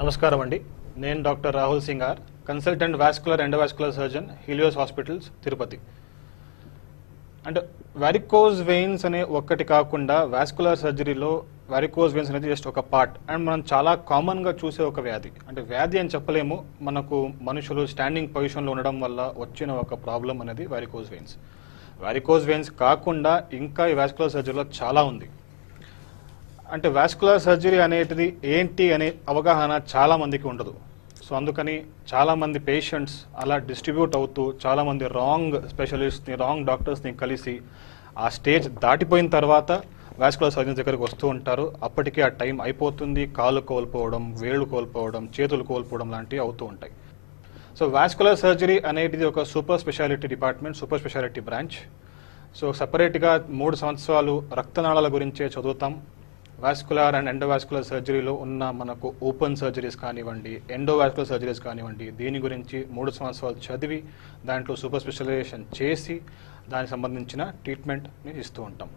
నమస్కారం అండి. నేను doctor Rahul Singar, consultant vascular endovascular surgeon, Helios hospitals, Tirupati. అంటే వారికోజ్ వెయిన్స్ అనే ఒక్కటి కాకుండా వాస్కులర్ సర్జరీలో వారికోజ్ వెయిన్స్ అనేది జస్ట్ ఒక పార్ట్ అండ్ మనం చాలా కామన్గా చూసే ఒక వ్యాధి. అంటే వ్యాధి అని చెప్పలేము, మనకు మనుషులు స్టాండింగ్ పొజిషన్లో ఉండడం వల్ల వచ్చిన ఒక ప్రాబ్లం అనేది వారికోజ్ వెయిన్స్. వారికోజ్ వెయిన్స్ కాకుండా ఇంకా ఈ వాస్కులర్ సర్జరీలో చాలా ఉంది. అంటే వాస్కులర్ సర్జరీ అనేది ఏంటి అనే అవగాహన చాలామందికి ఉండదు. సో అందుకని చాలామంది పేషెంట్స్ అలా డిస్ట్రిబ్యూట్ అవుతూ చాలామంది రాంగ్ స్పెషలిస్ట్ని, రాంగ్ డాక్టర్స్ని కలిసి ఆ స్టేజ్ దాటిపోయిన తర్వాత వాస్కులర్ సర్జన్ దగ్గరికి వస్తూ ఉంటారు. అప్పటికే ఆ టైం అయిపోతుంది, కాళ్ళు కోల్పోవడం, వేళ్ళు కోల్పోవడం, చేతులు కోల్పోవడం లాంటివి అవుతూ ఉంటాయి. సో వాస్కులర్ సర్జరీ అనేది ఒక super speciality department, super speciality branch. So సపరేట్గా 3 సంవత్సరాలు రక్తనాళాల గురించే చదువుతాం. వాస్కులర్ అండ్ ఎండోవాస్కులర్ సర్జరీలో ఉన్న మనకు ఓపెన్ సర్జరీస్ కానివ్వండి, ఎండోవాస్కులర్ సర్జరీస్ కానివ్వండి, దీని గురించి 3 సంవత్సరాలు చదివి దాంట్లో సూపర్ స్పెషలైజేషన్ చేసి దానికి సంబంధించిన ట్రీట్మెంట్ని ఇస్తూ ఉంటాం.